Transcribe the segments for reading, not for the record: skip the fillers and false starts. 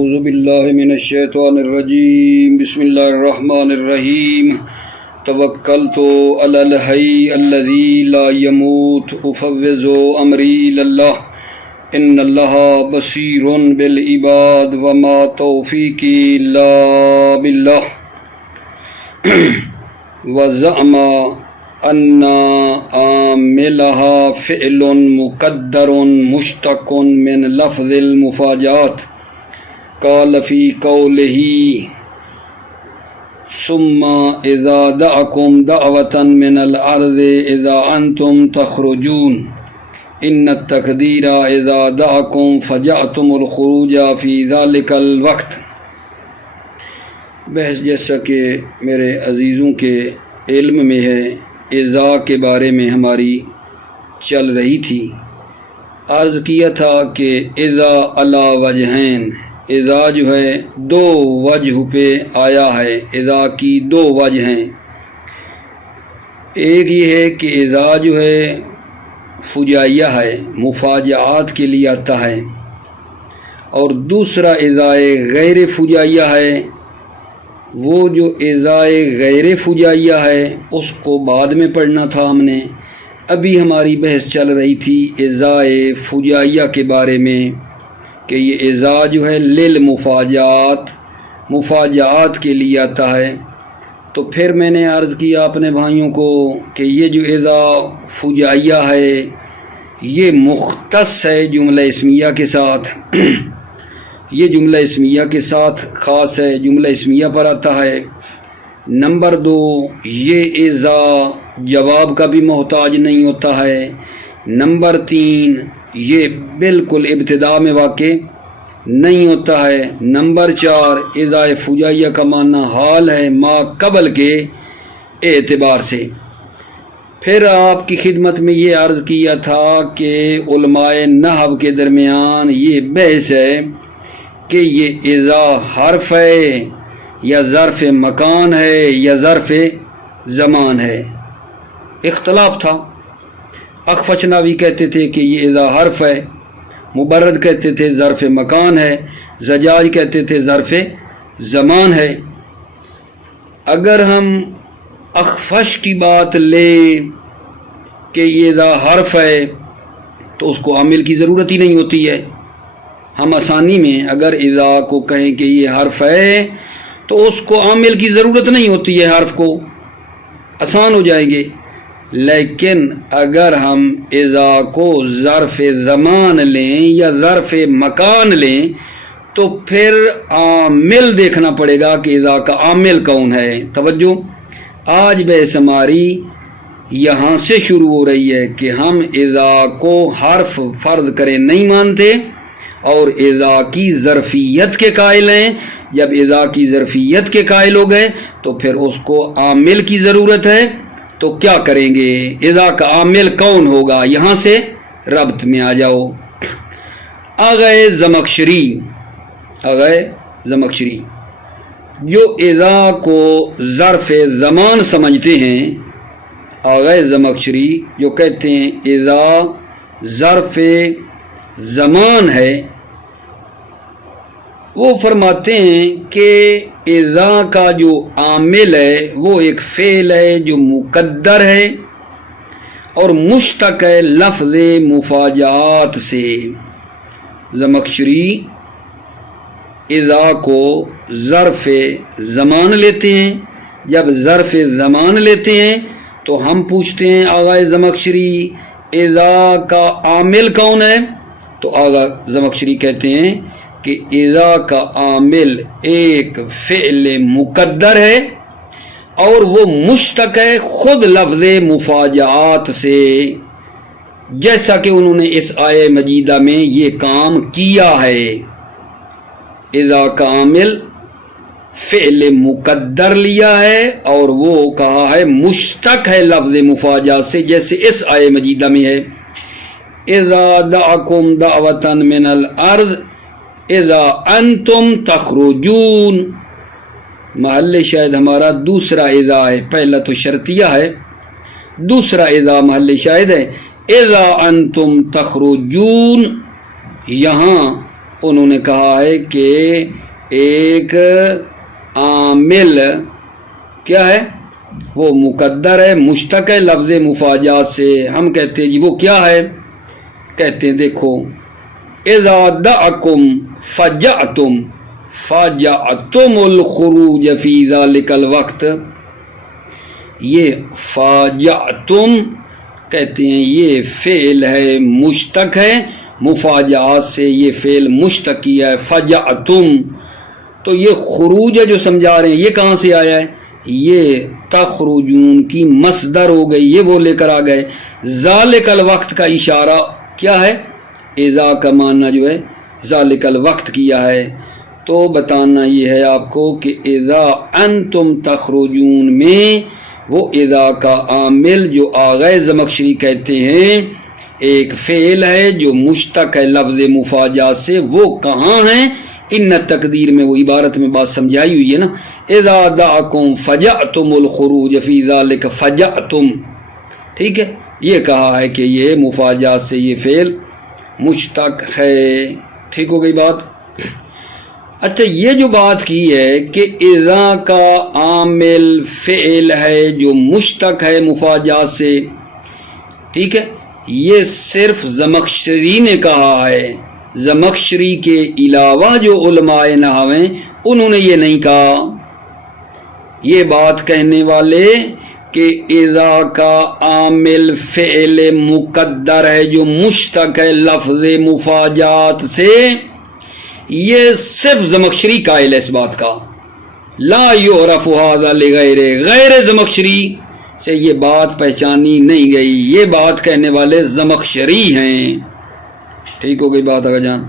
اعوذ باللہ من الشیطان الرجیم بسم اللہ الرحمن الرحیم توکلت علی الحی الذی لا یموت افوض امری الی اللہ ان اللہ بصیر بالعباد وما توفیقی الا باللہ وزعم ان عاملها فعل مقدر مشتق من لفظ المفاجات قال في قوله ثم اذا دعاكم دعوة من الارض اذا انتم تخرجون ان التقدیر اذا دعاكم فجأتم الخروج في ذلك الوقت۔ بحث جیسا کہ میرے عزیزوں کے علم میں ہے، اذا کے بارے میں ہماری چل رہی تھی۔ عرض کیا تھا کہ اذا علی وجہین، اذا جو ہے دو وجہ پہ آیا ہے، اذا کی دو وجہ ہیں۔ ایک یہ ہے کہ اذا جو ہے فجائیہ ہے، مفاجآت کے لیے آتا ہے، اور دوسرا اذا غیر فجائیہ ہے۔ وہ جو اذا غیر فجائیہ ہے اس کو بعد میں پڑھنا تھا ہم نے۔ ابھی ہماری بحث چل رہی تھی اذا فجائیہ کے بارے میں کہ یہ اذا جو ہے للمفاجات، مفاجآت کے لیے آتا ہے۔ تو پھر میں نے عرض کیا اپنے بھائیوں کو کہ یہ جو اذا فجائیہ ہے یہ مختص ہے جملہ اسمیہ کے ساتھ، یہ جملہ اسمیہ کے ساتھ خاص ہے، جملہ اسمیہ پر آتا ہے۔ نمبر دو، یہ اذا جواب کا بھی محتاج نہیں ہوتا ہے۔ نمبر تین، یہ بالکل ابتدا میں واقع نہیں ہوتا ہے۔ نمبر چار، اذا فجائیہ کا معنی حال ہے ما قبل کے اعتبار سے۔ پھر آپ کی خدمت میں یہ عرض کیا تھا کہ علماء نحو کے درمیان یہ بحث ہے کہ یہ اذا حرف ہے یا ظرف مکان ہے یا ظرف زمان ہے، اختلاف تھا۔ اخفشناوی کہتے تھے کہ یہ اذا حرف ہے، مبرد کہتے تھے ظرف مکان ہے، زجاج کہتے تھے ظرف زمان ہے۔ اگر ہم اخفش کی بات لیں کہ یہ اذا حرف ہے تو اس کو عامل کی ضرورت ہی نہیں ہوتی ہے۔ ہم آسانی میں اگر اذا کو کہیں کہ یہ حرف ہے تو اس کو عامل کی ضرورت نہیں ہوتی ہے، حرف کو آسان ہو جائیں گے۔ لیکن اگر ہم اذا کو ظرف زمان لیں یا ظرف مکان لیں تو پھر عامل دیکھنا پڑے گا کہ اذا کا عامل کون ہے۔ توجہ، آج بحث ہماری یہاں سے شروع ہو رہی ہے کہ ہم اذا کو حرف فرض کرے نہیں مانتے اور اذا کی ظرفیت کے قائل ہیں۔ جب اذا کی ظرفیت کے قائل ہو گئے تو پھر اس کو عامل کی ضرورت ہے، تو کیا کریں گے؟ اذا کا عامل کون ہوگا؟ یہاں سے ربط میں آ جاؤ۔ آگئے زمخشری جو اذا کو ظرف زمان سمجھتے ہیں، آگئے زمخشری جو کہتے ہیں اذا ظرف زمان ہے، وہ فرماتے ہیں کہ اذا کا جو عامل ہے وہ ایک فعل ہے جو مقدر ہے اور مشتق ہے لفظ مفاجات سے۔ زمخشری اذا کو ظرف زمان لیتے ہیں۔ جب ظرف زمان لیتے ہیں تو ہم پوچھتے ہیں آغا زمخشری اذا کا عامل کون ہے؟ تو آغا زمخشری کہتے ہیں کہ اذا کا عامل ایک فعل مقدر ہے اور وہ مشتق ہے خود لفظ مفاجآت سے، جیسا کہ انہوں نے اس آیہ مجیدہ میں یہ کام کیا ہے۔ اذا کا عامل فعل مقدر لیا ہے اور وہ کہا ہے مشتق ہے لفظ مفاجات سے، جیسے اس آیہ مجیدہ میں ہے اذا دعاکم دعوة من الارض اذا انتم تخرجون۔ محل شاہد ہمارا دوسرا اذا ہے، پہلا تو شرطیہ ہے، دوسرا اذا محل شاہد ہے اذا انتم تخرجون۔ یہاں انہوں نے کہا ہے کہ ایک عامل کیا ہے وہ مقدر ہے، مشتق ہے لفظ مفاجات سے. ہم کہتے ہیں جی وہ کیا ہے؟ کہتے ہیں دیکھو اذا دعکم فجعتم فجعتم الخروج فی ذلک الوقت. یہ فاجعتم کہتے ہیں یہ فعل ہے مشتق ہے مفاجات سے، یہ فعل مشتق کیا ہے فجعتم. تو یہ خروج ہے جو سمجھا رہے ہیں، یہ کہاں سے آیا ہے؟ یہ تخرجون کی مصدر ہو گئی، یہ وہ لے کر آ گئے. ذالک الوقت کا اشارہ کیا ہے؟ اذا کا معنی جو ہے ذالک الوقت کیا ہے. تو بتانا یہ ہے آپ کو کہ اذا انتم تخرجون میں وہ اذا کا عامل جو آغا زمخشری کہتے ہیں ایک فعل ہے جو مشتق ہے لفظ مفاجات سے، وہ کہاں ہیں؟ ان تقدیر میں وہ عبارت میں بات سمجھائی ہوئی ہے نا، اذا دعکم فجعتم الخروج فی ذلک فجعتم. ٹھیک ہے، یہ کہا ہے کہ یہ مفاجات سے یہ فعل مشتق ہے. ٹھیک ہو گئی بات؟ اچھا یہ جو بات کی ہے کہ اذا کا عامل فعل ہے جو مشتق ہے مفاجات سے، ٹھیک ہے، یہ صرف زمخشری نے کہا ہے. زمخشری کے علاوہ جو علماء نحو ہیں انہوں نے یہ نہیں کہا. یہ بات کہنے والے کہ اذا کا عامل فعل مقدر ہے جو مشتق ہے لفظ مفاجات سے، یہ صرف زمخشری قائل ہے اس بات کا. لا یعرف ھذا لغیر، غیر زمخشری سے یہ بات پہچانی نہیں گئی. یہ بات کہنے والے زمخشری ہیں. ٹھیک ہو گئی بات آگا جان؟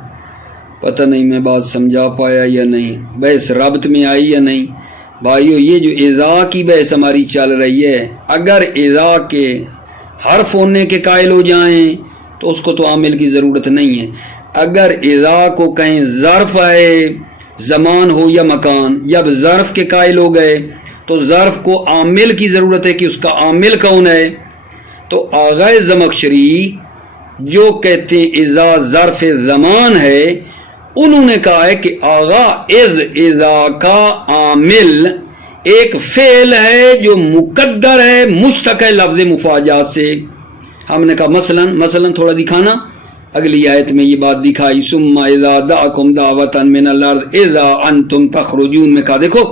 پتہ نہیں میں بات سمجھا پایا یا نہیں، بحث ربط میں آئی یا نہیں. بھائیو یہ جو اذا کی بحث ہماری چل رہی ہے، اگر اذا کے حرف ہونے کے قائل ہو جائیں تو اس کو تو عامل کی ضرورت نہیں ہے. اگر اذا کو کہیں ظرف ہے زمان ہو یا مکان، جب ظرف کے قائل ہو گئے تو ظرف کو عامل کی ضرورت ہے کہ اس کا عامل کون ہے. تو آغا زمخشری جو کہتے ہیں اذا ظرف زمان ہے، انہوں نے کہا ہے کہ آغا اذا کا عامل ایک فعل ہے جو مقدر ہے مشتق ہے لفظ مفاجات سے. ہم نے کہا مثلا تھوڑا دکھانا، اگلی آیت میں یہ بات دکھائی ثم اذا دعکم دعوتا من الارض اذا انتم تخرجون میں کہا دیکھو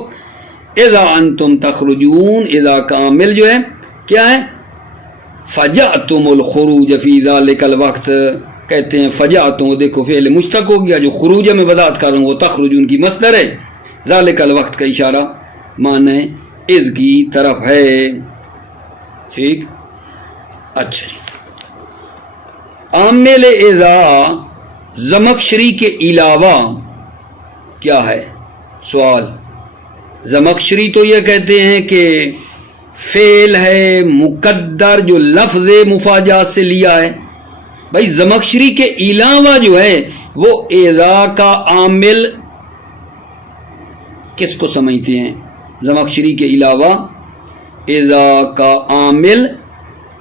اذا انتم تخرجون، اذا کا عامل جو ہے کیا ہے؟ فجعتم الخروج فی ذلک الوقت. کہتے ہیں فجعتم، دیکھو فعل مشتق ہو گیا، جو خروج میں وضاحت کر رہا ہوں وہ تخرجون کی مصدر ہے. ذلک الوقت کا اشارہ معنی اس کی طرف ہے. ٹھیک، اچھا جی. عامل اذا زمخشری کے علاوہ کیا ہے؟ سوال. زمخشری تو یہ کہتے ہیں کہ فعل ہے مقدر جو لفظ مفاجات سے لیا ہے. بھائی زمخشری کے علاوہ جو ہے وہ اذا کا عامل کس کو سمجھتے ہیں؟ زمخشری کے علاوہ اذا کا عامل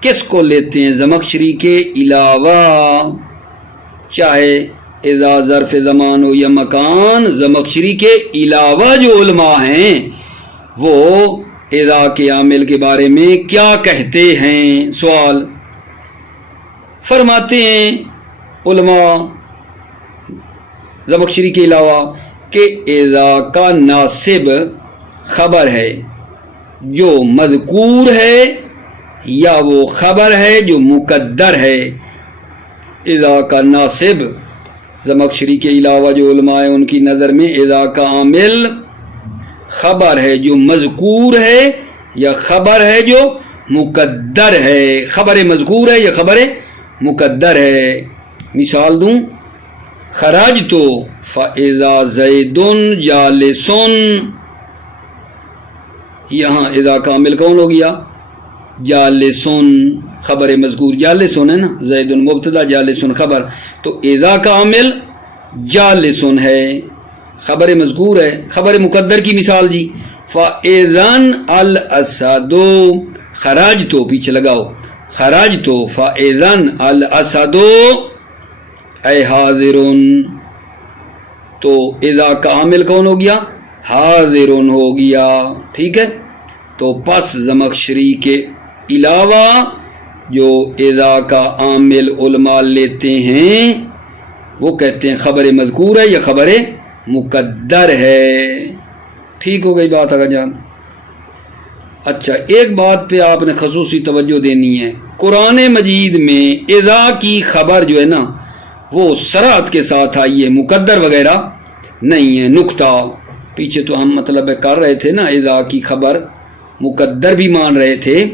کس کو لیتے ہیں؟ زمخشری کے علاوہ چاہے اذا ظرف زمان ہو یا مکان، زمخشری کے علاوہ جو علماء ہیں وہ اذا کے عامل کے بارے میں کیا کہتے ہیں؟ سوال. فرماتے ہیں علماء زمخشری کے علاوہ کہ اذا کا ناصب خبر ہے جو مذکور ہے یا وہ خبر ہے جو مقدر ہے. اذا کا ناصب زمخشری کے علاوہ جو علماء ہیں ان کی نظر میں اذا کا عامل خبر ہے جو مذکور ہے یا خبر ہے جو مقدر ہے. خبر مذکور ہے یا خبر مقدر ہے. مثال دوں، خرجت فاذا زید جالس. یہاں اذا کا عامل کون ہو گیا؟ جالسن. خبر مذکور جالسن ہے نا، زید مبتدا جالسن خبر. تو اذا کا عامل جالسن ہے، خبر مذکور ہے. خبر مقدر کی مثال جی، فاذن الاسد خرجت، پیچھے لگاؤ، خرجت فاذن الاسد اے حاضرن. تو اذا کا عامل کون ہو گیا؟ حاضرن ہو گیا. ٹھیک ہے، تو پس زمخشری کے علاوہ جو اذا کا عامل علماء لیتے ہیں وہ کہتے ہیں خبر مذکور ہے یا خبر مقدر ہے. ٹھیک ہو گئی بات اگر جان. اچھا، ایک بات پہ آپ نے خصوصی توجہ دینی ہے. قرآن مجید میں اذا کی خبر جو ہے نا وہ صراحت کے ساتھ آئی ہے، مقدر وغیرہ نہیں ہے. نکتہ پیچھے تو ہم مطلب کر رہے تھے نا، اذا کی خبر مقدر بھی مان رہے تھے،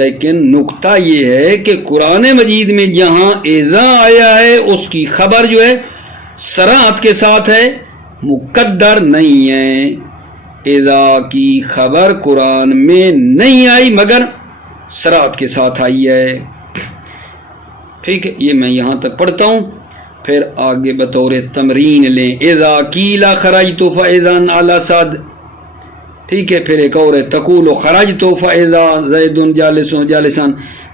لیکن نکتہ یہ ہے کہ قرآن مجید میں جہاں اذا آیا ہے اس کی خبر جو ہے صراحت کے ساتھ ہے، مقدر نہیں ہے. اذا کی خبر قرآن میں نہیں آئی مگر صراحت کے ساتھ آئی ہے. ٹھیک ہے، یہ میں یہاں تک پڑھتا ہوں، پھر آگے بطور تمرین لیں. اذا قیل خرجت فاذا علی صد. ٹھیک ہے، پھر ایک اور ہے تقول خرجت فاذا زید جالس جالسا.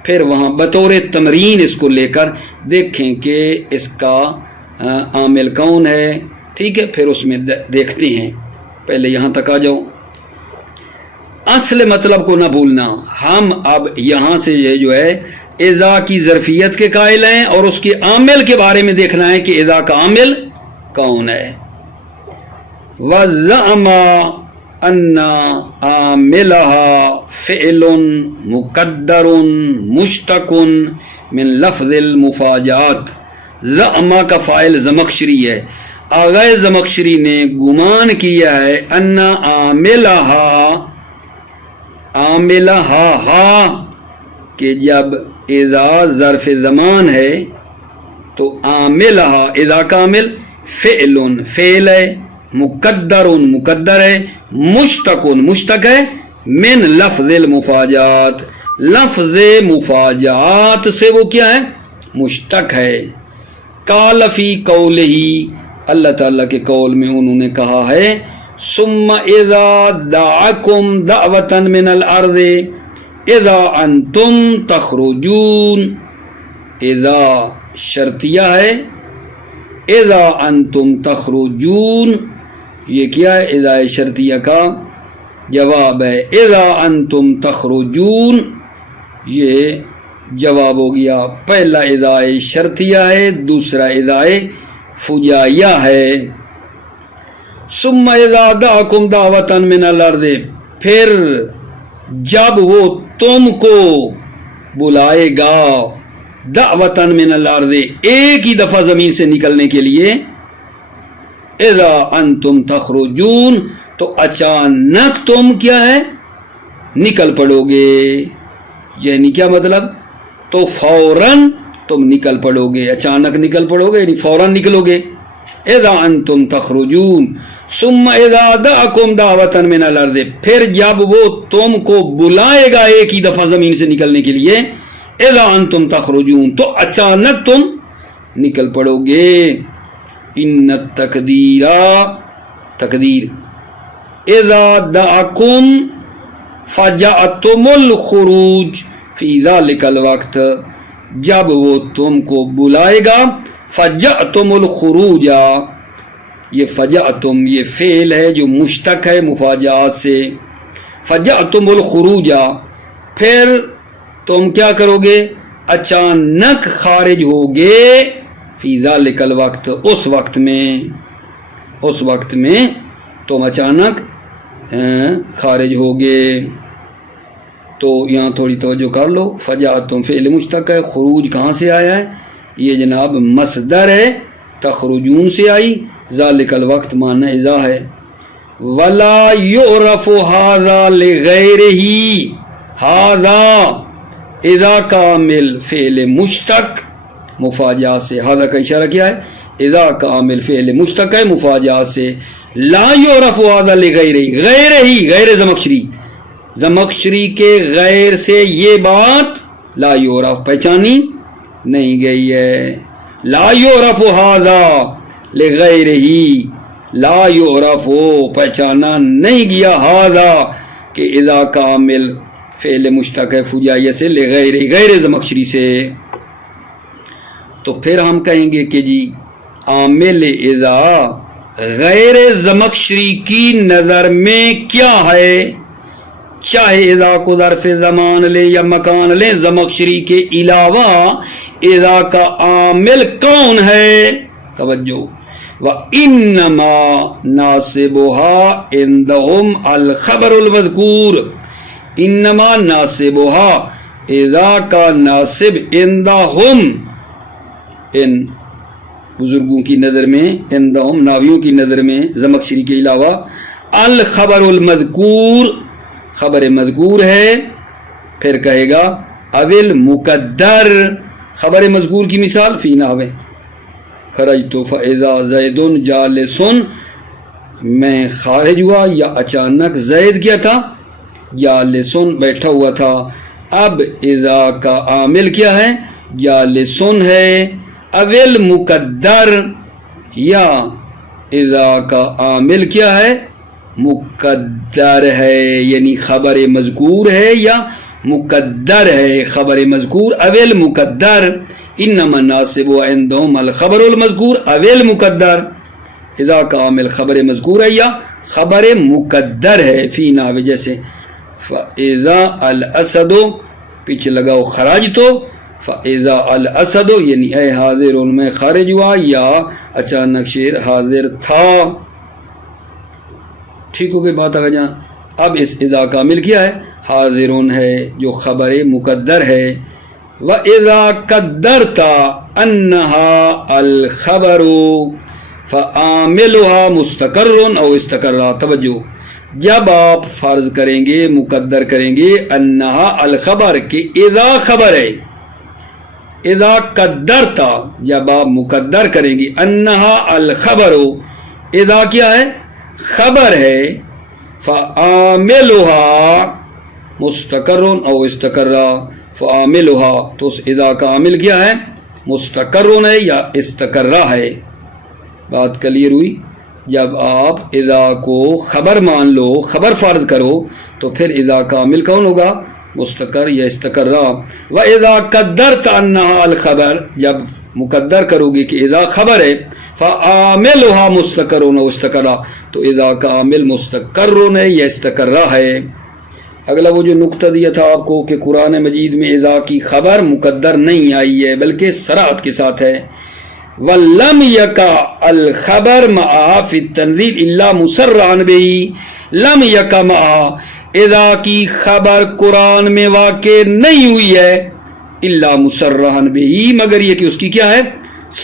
پھر وہاں بطور تمرین اس کو لے کر دیکھیں کہ اس کا عامل کون ہے. ٹھیک ہے، پھر اس میں دیکھتے ہیں. پہلے یہاں تک آ جاؤ. اصل مطلب کو نہ بھولنا. ہم اب یہاں سے یہ جو ہے اذا کی ظرفیت کے قائل ہیں اور اس کے عامل کے بارے میں دیکھنا ہے کہ اذا کا عامل کون ہے. وَزَعَمَ أَنَّ عَامِلَهَا فِعْلٌ مُقَدَّرٌ مُشْتَقٌ مِنْ لَفْظِ الْمُفَاجَآتِ. زعما کا فاعل زمخشری ہے. آغا زمخشری نے گمان کیا ہے ان عاملہا کہ جب اذا ظرف زمان ہے تو عاملہا اذا کا عامل فعل ہے، مقدر ہے، مشتق ہے من لفظ المفاجات. لفظ مفاجات سے وہ کیا ہے؟ مشتق ہے. قال فی قولہی، اللہ تعالیٰ کے قول میں انہوں نے کہا ہے ثم اذا دعاکم دعوتا من الارض اذا انتم تخرجون. اذا شرطیہ ہے، اذا انتم تخرجون یہ کیا ہے؟ اذا شرطیہ کا جواب ہے. اذا انتم تخرجون یہ جواب ہو گیا. پہلا اذا شرطیہ ہے، دوسرا اذا فجائیہ ہے. ثم اذا دعاکم دعوتا من الارض، پھر جب وہ تم کو بلائے گا دعوتا من الارض ایک ہی دفعہ زمین سے نکلنے کے لیے، اذا انتم تخرجون تو اچانک تم کیا ہے؟ نکل پڑو گے. یعنی کیا مطلب؟ تو فوراً تم نکل پڑو گے، اچانک نکل پڑو گے یعنی فوراً نکلو گے. اذا انتم تخرجون ثم اذا دعاکم دعوتا من الارض، پھر جب وہ تم کو بلائے گا ایک ہی دفعہ زمین سے نکلنے کے لیے، اذا انتم تخرجون تو اچانک تم نکل پڑو گے. ان التقدیر اذا دعاکم فجأتم الخروج فی ذلک الوقت، جب وہ تم کو بلائے گا فجأتم الخروج، یہ فجأتم یہ فعل ہے جو مشتق ہے مفاجات سے. فجأتم الخروج پھر تم کیا کرو گے؟ اچانک خارج ہوگے. فی ذلک الوقت اس وقت میں تم اچانک خارج ہوگے. تو یہاں تھوڑی توجہ کر لو. فجأتم فعل مشتق ہے، خروج کہاں سے آیا ہے؟ یہ جناب مصدر ہے، تخرجون سے آئی. ذالک الوقت معنی اذا ہے. ولا یعرف ھذا لغیرہ، ھذا اذا کامل فعل مشتق مفاجات سے. ھذا کا اشارہ کیا ہے؟ اذا کامل فعل مشتق ہے مفاجات سے. لا یعرف ھذا لغیرہ، غیر زمخشری کے غیر سے یہ بات لا یعرف پہچانی نہیں گئی ہے. لا یعرف ھذا لغیرہ، لا یعرف پہچانا نہیں گیا ھذا کہ اذا کامل فعل مشتق ہے فجائیہ سے، غیر زمخشری سے. تو پھر ہم کہیں گے کہ جی عامل اذا غیر زمخشری کی نظر میں کیا ہے، چاہے اذا کو ظرف زمان لیں یا مکان لیں، زمخشری کے علاوہ اذا کا عامل کون ہے؟ توجہ، وَإِنَّمَا نَاصِبُهَا عِندَهُمْ الْخَبَرُ الْمَذْكُورُ، انما ناصبها اذا کا ناصب عندهم، ان بزرگوں کی نظر میں، عندهم ناویوں کی نظر میں زمخشری کے علاوہ الخبر المذکور، خبر مذکور ہے۔ پھر کہے گا اول مقدر، خبر مذکور کی مثال فی نحو خرجت فاذا زید جالس، میں خارج ہوا یا اچانک زید کیا تھا، جالسن بیٹھا ہوا تھا۔ اب اذا کا عامل کیا ہے؟ جالسن ہے۔ اول مقدر یا اذا کا عامل کیا ہے؟ مقدر ہے، یعنی خبر مذکور ہے یا مقدر ہے، خبر مذکور اول مقدر، انما ناصب عندهم الخبر المذکور اول مقدر، اذا کا عامل خبر مذکور ہے یا خبر مقدر ہے، فی نحو جیسے فاذا الاسد، پیچھے لگاؤ خراج تو، فاذا الاسد یعنی اے حاضر میں خارج ہوا یا اچانک شیر حاضر تھا۔ ٹھیک ہو گئی بات آگے جہاں۔ اب اس اذا کا عامل کیا ہے؟ حاضرون ہے جو خبر مقدر ہے۔ وَإِذَا قَدَّرْتَ أَنَّهَا الْخَبَرُ فَعَامِلُهَا مُسْتَقَرٌ أَوْ اسْتَقَرَّ، توجہ، جب آپ فرض کریں گے، مقدر کریں گے، انہا الخبر کہ اذا خبر ہے، اذا قدرتا جب آپ مقدر کریں گے، انہا الخبر، اذا کیا ہے؟ خبر ہے، فعاملها مستقر او استقر، فعاملها تو اس اذا کا عامل کیا ہے؟ مستقر ہے یا استقرہ ہے۔ بات کلیئر ہوئی؟ جب آپ اذا کو خبر مان لو، خبر فرض کرو، تو پھر اذا کا عامل کون ہوگا؟ مستقر یا استقرہ۔ وَإِذَا قَدَّرْتَ أَنَّهَا الْخَبَرُ، جب مقدر کرو گے کہ اذا خبر ہے، فَعَامِلُهَا مُسْتَقَرٌ أَوْ اسْتَقَرَّ، تو اذا کا عامل مستقر ہے یا استقرہ ہے۔ اگلا وہ جو نقطہ دیا تھا آپ کو کہ قرآن مجید میں اذا کی خبر مقدر نہیں آئی ہے بلکہ صراحت کے ساتھ ہے۔ وَلَمْ يَقَعْ الْخَبَرُ مَعَهَا فِي التَّنزِيلِ إِلَّا مُسَرًّعًا بِهِ، لم یقع مَعَهَا، اذا کی خبر قرآن میں واقع نہیں ہوئی ہے، الا مصرحا بہ، مگر یہ کہ اس کی کیا ہے؟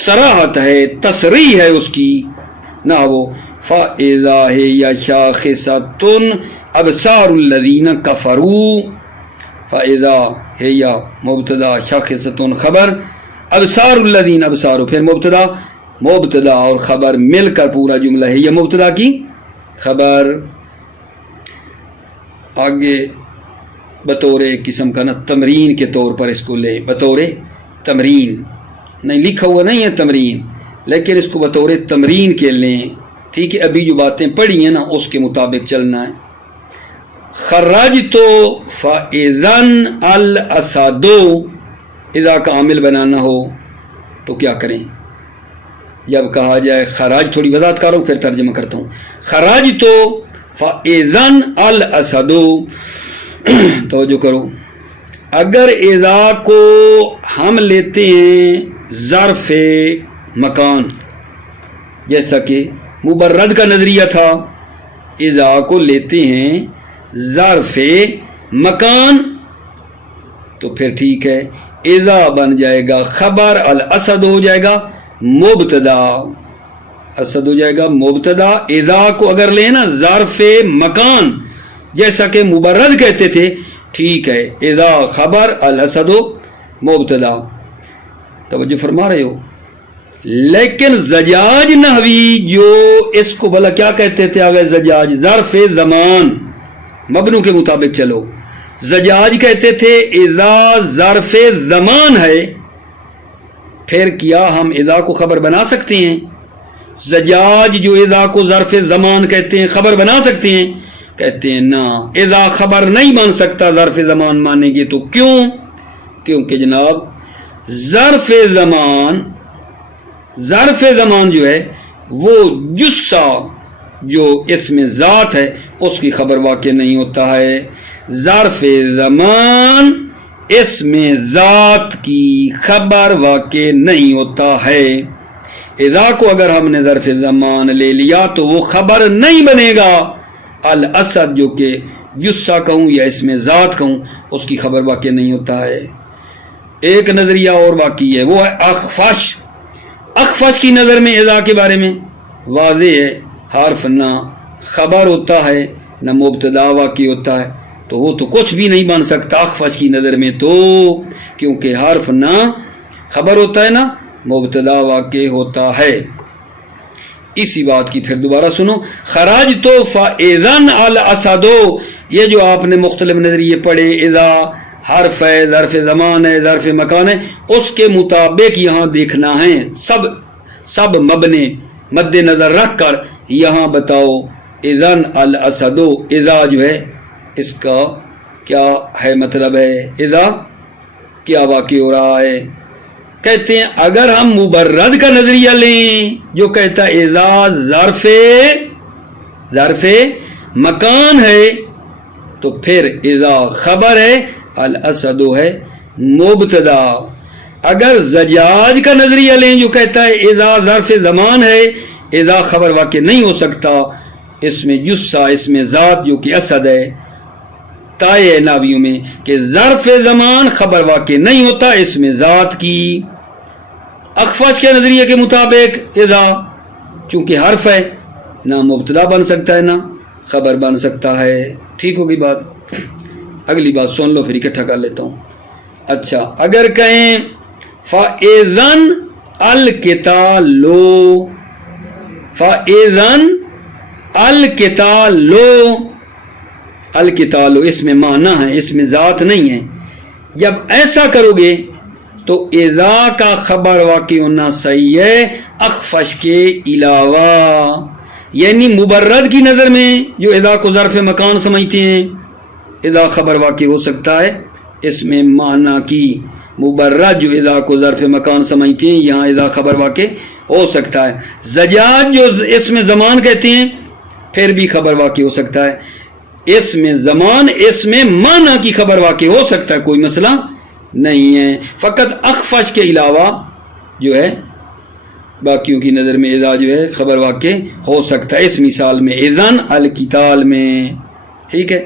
صراحت ہے، تصریح ہے اس کی۔ نہ وہ فَإِذَا هِيَ شَاخِصَةٌ أَبْصَارُ الَّذِينَ كَفَرُوا، فَإِذَا هِيَ مبتدا، شاخصۃ خبر، ابصار الذین، ابصار پھر مبتدا، مبتدا اور خبر مل کر پورا جملہ ہے، یہ مبتدا کی خبر۔ آگے بطور ایک قسم کا نا تمرین کے طور پر اس کو لیں، بطور تمرین، نہیں لکھا ہوا نہیں ہے تمرین، لیکن اس کو بطور تمرین کے لیں، ٹھیک ہے؟ ابھی جو باتیں پڑھی ہیں نا اس کے مطابق چلنا ہے۔ خرجت فاذن الاسد، اذا کا عامل بنانا ہو تو کیا کریں؟ جب کہا جائے خراج، تھوڑی وضاحت کر رہا ہوں پھر ترجمہ کرتا ہوں۔ خراج تو فاذن الاسد، توجہ کرو، اگر اذا کو ہم لیتے ہیں ظرف مکان، جیسا کہ مبرد کا نظریہ تھا، اذا کو لیتے ہیں ظرف مکان، تو پھر ٹھیک ہے، اذا بن جائے گا خبر، الاسد ہو جائے گا مبتدا، اسد ہو جائے گا مبتدا۔ اذا کو اگر لیں نا ظرف مکان، جیسا کہ مبرد کہتے تھے، ٹھیک ہے، اذا خبر، الاسد مبتدا، توجہ فرما رہے ہو؟ لیکن زجاج نحوی جو اس کو بھلا کیا کہتے تھے؟ آگے زجاج ظرف زمان، مبنو کے مطابق چلو، زجاج کہتے تھے اذا ظرف زمان ہے، پھر کیا ہم اذا کو خبر بنا سکتے ہیں؟ زجاج جو اذا کو ظرف زمان کہتے ہیں خبر بنا سکتے ہیں؟ کہتے ہیں نا، اذا خبر نہیں بن سکتا ظرف زمان مانیں گے تو کیوں؟ کیونکہ جناب ظرف زمان جو ہے وہ جسہ جو اسم ذات ہے اس کی خبر واقع نہیں ہوتا ہے. ظرف زمان اسم ذات کی خبر واقع نہیں ہوتا ہے. اذا کو اگر ہم نے ظرف زمان لے لیا تو وہ خبر نہیں بنے گا. الاسد جو کہ جسہ کہوں یا اسم ذات کہوں اس کی خبر واقع نہیں ہوتا ہے. ایک نظریہ اور باقی ہے، وہ ہے اخفش. اخفش کی نظر میں اذا کے بارے میں واضح ہے، حرف نہ خبر ہوتا ہے نہ مبتدا واقع ہوتا ہے، تو وہ تو کچھ بھی نہیں بن سکتا اخفش کی نظر میں، تو کیونکہ حرف نہ خبر ہوتا ہے نہ مبتدا واقع ہوتا ہے. اسی بات کی پھر دوبارہ سنو. خراج تو فاذن الاسدو، یہ جو آپ نے مختلف نظریے پڑھے، اذا حرف ہے، ظرف زمان ہے، ظرف مکان ہے، اس کے مطابق یہاں دیکھنا ہے. سب مبنے مد نظر رکھ کر یہاں بتاؤ اذن الاسدو، اذا جو ہے اس کا کیا ہے مطلب ہے، اذا کیا واقع ہو رہا ہے. کہتے ہیں اگر ہم مبرد کا نظریہ لیں جو کہتا ہے اذا ظرف مکان ہے تو پھر اذا خبر ہے، الاسد ہے مبتدا. اگر زجاج کا نظریہ لیں جو کہتا ہے اذا ظرف زمان ہے، اذا خبر واقع نہیں ہو سکتا، اس میں جسہ اس میں ذات جو کہ اسد ہے، تائے ناویوں میں کہ ظرف زمان خبر واقع نہیں ہوتا اس میں ذات کی. اخفش کے نظریے کے مطابق اذا چونکہ حرف ہے نہ مبتدا بن سکتا ہے نہ خبر بن سکتا ہے. ٹھیک ہوگی بات؟ اگلی بات سن لو پھر اکٹھا کر لیتا ہوں. اچھا اگر کہیں فَإِذَنْ الْقِتَالُ، فَإِذَنْ الْقِتَالُ، القتال اس میں معنی ہے، اس میں ذات نہیں ہے. جب ایسا کرو گے تو اذا کا خبر واقع ہونا صحیح ہے اخفش کے علاوہ. یعنی مبرد کی نظر میں جو اذا کو ظرف مکان سمجھتے ہیں اذا خبر واقع ہو سکتا ہے اس میں معنی کی. مبرد جو اذا کو ظرف مکان سمجھتے ہیں یہاں اذا خبر واقع ہو سکتا ہے. زجاج جو اس میں زمان کہتے ہیں پھر بھی خبر واقع ہو سکتا ہے. اس میں زمان اس میں معنی کی خبر واقع ہو سکتا ہے، کوئی مسئلہ نہیں ہے. فقط اخفش کے علاوہ جو ہے باقیوں کی نظر میں اذا جو ہے خبر واقع ہو سکتا ہے. اس مثال میں اذن القتال میں. ٹھیک ہے،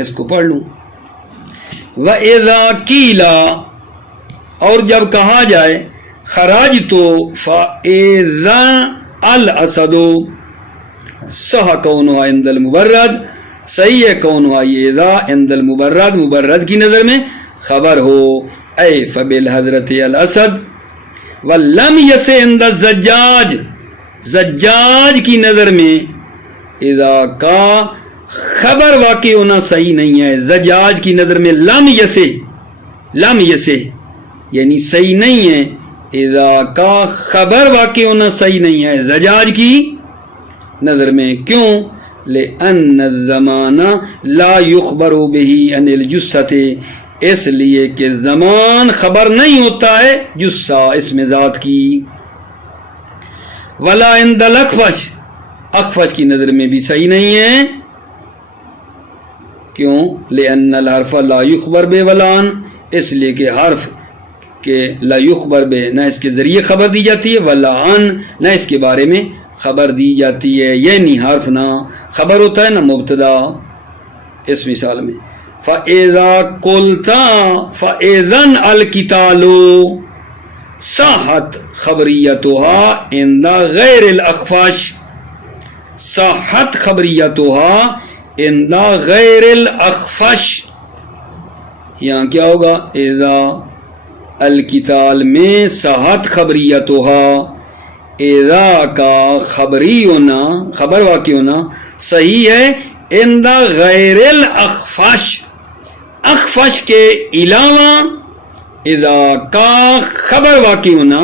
اس کو پڑھ لوں. وَإِذَا قِيلَ، اور جب کہا جائے خراجت فَإِذَا الْأَسَدُ صح کونها عند المبرد، صحیح ہے کونها یہ اذا عند المبرد، مبرد کی نظر میں خبر ہو. اے فبالحضرت الاسد ولم یس عند الزجاج، زجاج کی نظر میں اذا کا خبر واقع ہونا صحیح نہیں ہے. زجاج کی نظر میں لم یسے یعنی صحیح نہیں ہے. اذا کا خبر واقع ہونا صحیح نہیں ہے زجاج کی نظر میں. کیوں؟ لأن الزمان لا يخبر به عن الجثة، اس لیے کہ زمان خبر نہیں ہوتا ہے جسہ اس میں ذات کی. ولا عند الاخفش، اخفش کی نظر میں بھی صحیح نہیں ہے. کیوں؟ لأن الحرف لا يخبر به ولان، اس لیے کہ حرف کہ لا يخبر به نہ اس کے ذریعے خبر دی جاتی ہے، ولا عن نہ اس کے بارے میں خبر دی جاتی ہے. یعنی حرف نہ خبر ہوتا ہے نہ مبتدا. اس مثال میں فَإِذَا قُلْتَ فَإِذَنْ الْقِتَالُ صحت خبریتها عند غیر الاخفش، صحت خبریتها عند غیر الاخفش. یہاں کیا ہوگا؟ اذا القتال میں صحت خبریتها، اذا کا خبری ہونا خبر واقع ہونا صحیح ہے عند غیر الاخفش، اخفش کے علاوہ اذا کا خبر واقع ہونا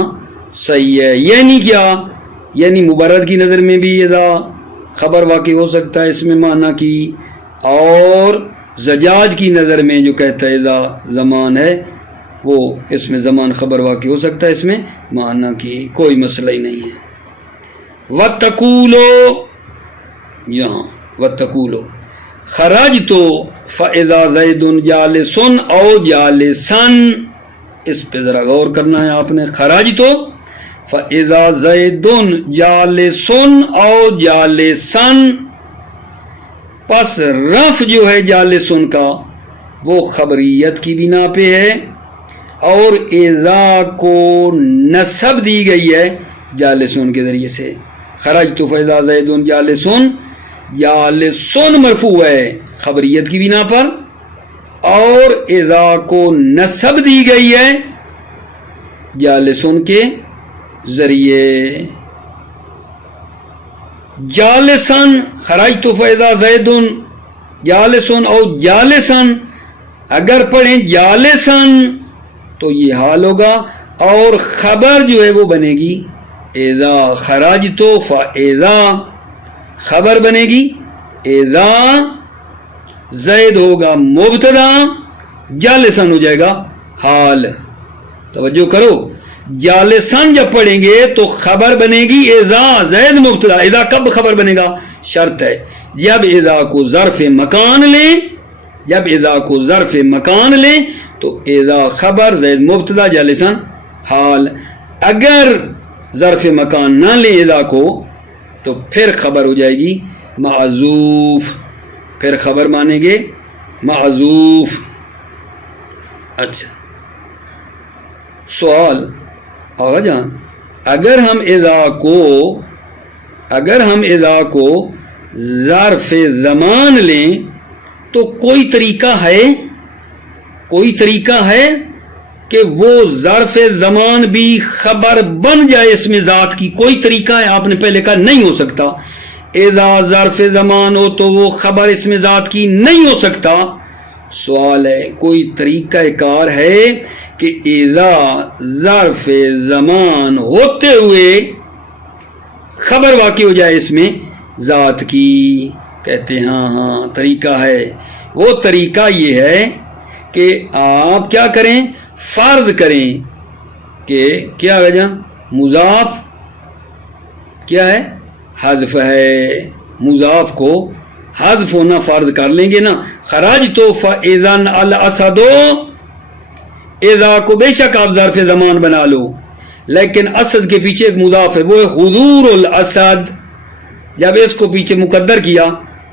صحیح ہے. یعنی کیا؟ یعنی مبرد کی نظر میں بھی اذا خبر واقع ہو سکتا ہے اس میں معنی کی، اور زجاج کی نظر میں جو کہتا ہے اذا زمان ہے وہ اس میں زمان خبر واقع ہو سکتا ہے اس میں معنی کی. کوئی مسئلہ ہی نہیں ہے. وَتَقُولُ یہاں وَتَقُولُ خرجت فَإِذَا زَيْدٌ جَالِسٌ أَوْ جَالِسًا، اس پہ ذرا غور کرنا ہے آپ نے. خرجت فَإِذَا زَيْدٌ جَالِسٌ أَوْ جَالِسًا، پس رف جو ہے جالسن کا وہ خبریت کی بنا پہ ہے، اور اذا کو نصب دی گئی ہے جالسون کے ذریعے سے. خرجت فاذا زید جالسون، جالسون مرفوع ہے خبریت کی بنا پر، اور اذا کو نصب دی گئی ہے جالسون کے ذریعے. جالسن خرجت فاذا زید جالسون او جالسن، اگر پڑھیں جالسن تو یہ حال ہوگا، اور خبر جو ہے وہ بنے گی اذا. خرجت فاذا خبر بنے گی اذا، زید ہوگا مبتدا، جالسن ہو جائے گا حال. توجہ کرو، جالسن جب پڑھیں گے تو خبر بنے گی اذا، زید مبتدا. اذا کب خبر بنے گا؟ شرط ہے جب اذا کو ظرف مکان لیں، جب اذا کو ظرف مکان لیں تو اذا خبر، زید مبتدا، جالسن حال. اگر ظرف مکان نہ لیں اذا کو تو پھر خبر ہو جائے گی معذوف، پھر خبر مانیں گے معذوف. اچھا سوال آغا جان، اگر ہم اذا کو ظرف زمان لیں تو کوئی طریقہ ہے کہ وہ ظرف زمان بھی خبر بن جائے اس میں ذات کی؟ کوئی طریقہ ہے؟ آپ نے پہلے کہا نہیں ہو سکتا. اذا ظرف زمان ہو تو وہ خبر اس میں ذات کی نہیں ہو سکتا. سوال ہے کوئی طریقہ کار ہے کہ اذا ظرف زمان ہوتے ہوئے خبر واقع ہو جائے اس میں ذات کی؟ کہتے ہیں ہاں طریقہ ہے. وہ طریقہ یہ ہے کہ آپ کیا کریں، فرض کریں کہ کیا وجہ مضاف کیا ہے، حذف ہے. مضاف کو حذف ہونا فرض کر لیں گے نا. خرجت فاذا الاسد، اذا کو بے شک آپ ظرف زمان بنا لو، لیکن اسد کے پیچھے ایک مضاف ہے، وہ ہے حضور الاسد. جب اس کو پیچھے مقدر کیا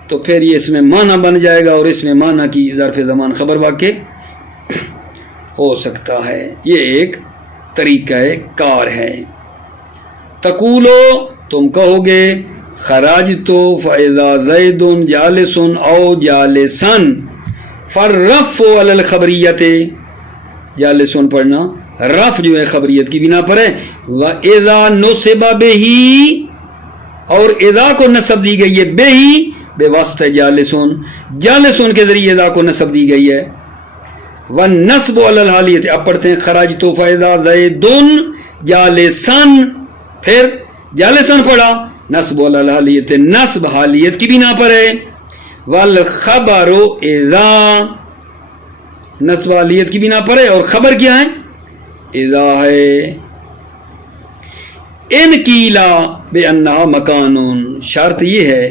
تو پھر یہ اس میں معنی بن جائے گا، اور اس میں معنی کی ظرف زمان خبر واقع ہو سکتا ہے. یہ ایک طریقہ کار ہے. تقولو تم کہو گے خرجت فاذا زید جالس او جالسن، فالرف علی الخبریت، جالسن پڑھنا رف جو ہے خبریت کی بنا پر ہے. واذا نصب بہ، اور اذا کو نصب دی گئی ہے بہ بے واسطہ جالسن، جالسن کے ذریعے اذا کو نصب دی گئی ہے. والنصب علی الحالیت، اب پڑھتے ہیں خرجت فاذا زید جالسن، پھر جالسن پڑھا، نصب علی الحالیت، نصب حالیت کی بنا پر ہے. والخبر اذا، نصب حالیت کی بنا پر ہے، اور خبر کیا ہے؟ اذا ہے. ان قیلا بانہا مکان، شرط یہ ہے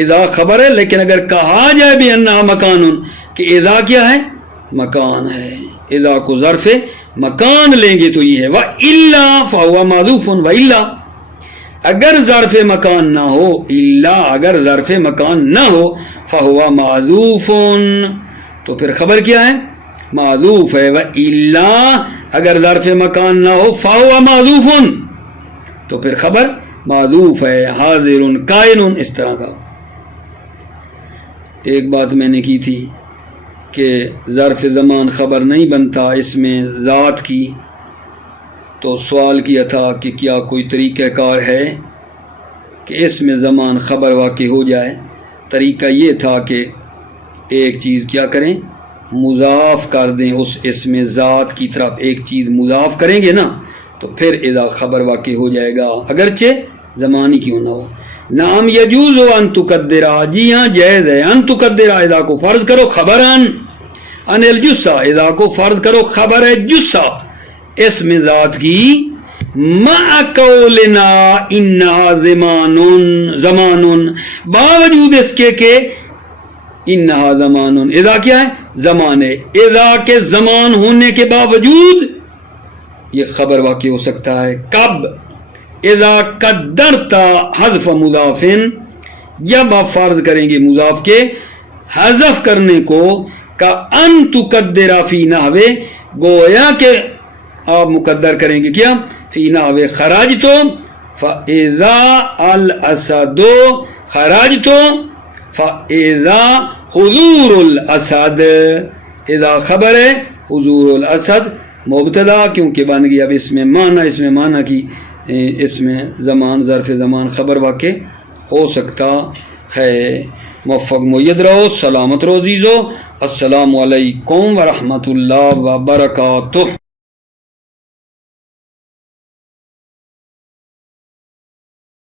اذا خبر ہے، لیکن اگر کہا جائے بانہا مکان کہ اذا کیا ہے؟ مکان ہے. اذا کو ظرف مکان لیں گے تو یہ ہے. وَإِلَّا فَهُوَ مَعْذُوفٌ، وَإِلَّا اگر ظرف مکان نہ ہو، الا اگر ظرف مکان نہ ہو، فَهُوَ مَعْذُوفٌ تو پھر خبر کیا ہے؟ معذوف ہے. وَإِلَّا اگر ظرف مکان نہ ہو، فَهُوَ مَعْذُوفٌ تو پھر خبر معذوف ہے. حاضر کائن، اس طرح کا. ایک بات میں نے کی تھی کہ ظرف زمان خبر نہیں بنتا اس میں ذات کی، تو سوال کیا تھا کہ کیا کوئی طریقہ کار ہے کہ اس میں زمان خبر واقع ہو جائے؟ طریقہ یہ تھا کہ ایک چیز کیا کریں، مضاف کر دیں اس اسم ذات کی طرف، ایک چیز مضاف کریں گے نا تو پھر اذا خبر واقع ہو جائے گا، اگرچہ زمانی کیوں نہ ہو. نعم یجوز ان تقدرا، جی ہاں جائز ہے. ان تقدرا اذا کو فرض کرو خبران ان الجثہ، اذا کو فرض کرو خبر ہے جثہ، اسم ذات کی مع قولنا انہا زمان، باوجود اس کے کہ انہا زمان، اذا کیا ہے؟ زمان ہے، اذا کے زمان ہونے کے باوجود یہ خبر واقع ہو سکتا ہے. کب؟ اذا قدرتا حذف مضاف، جب آپ فرض کریں گے مضاف کے حذف کرنے کو، کا ان تقدر فی نحو، گویا کہ آپ مقدر کریں گے کیا؟ فی نحو خرجت فاذا الاسد خرجت فاذا حضور الاسد. اذا خبر ہے، حضور الاسد مبتدا کیونکہ بن گیا اب اس میں معنی کی اس میں زمان ظرف زمان خبر واقع ہو سکتا ہے. موفق مید رہو، سلامت رہو عزیزو. السلام علیکم ورحمۃ اللہ وبرکاتہ.